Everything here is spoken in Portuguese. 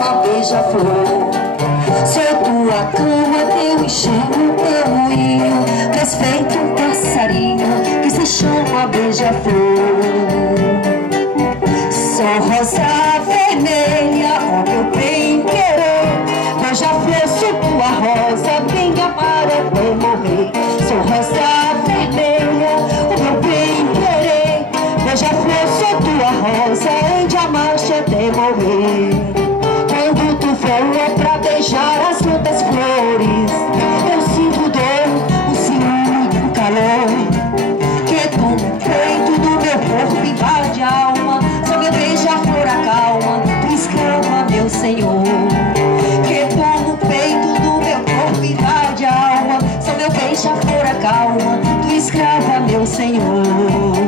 chama beija-flor. Sou tua cama, teu enxergo, teu moinho, és feito um passarinho que se chama beija-flor. Sou rosa vermelha, ó meu bem-querer, beija-flor, sou tua rosa, bem amar até morrer. Sou rosa vermelha, ó meu bem-querer, beija-flor, sou tua rosa, hei de amar-te até morrer. Quando tu voa pra beijar as outras flores, eu sinto dor, o ciúme, o calor que toma o peito do meu corpo, invade a alma. Só meu beija-flor acalma, tu escrava, meu Senhor. Que toma o peito do meu corpo, invade a alma. Só meu beija-flor acalma, tu escrava, meu Senhor.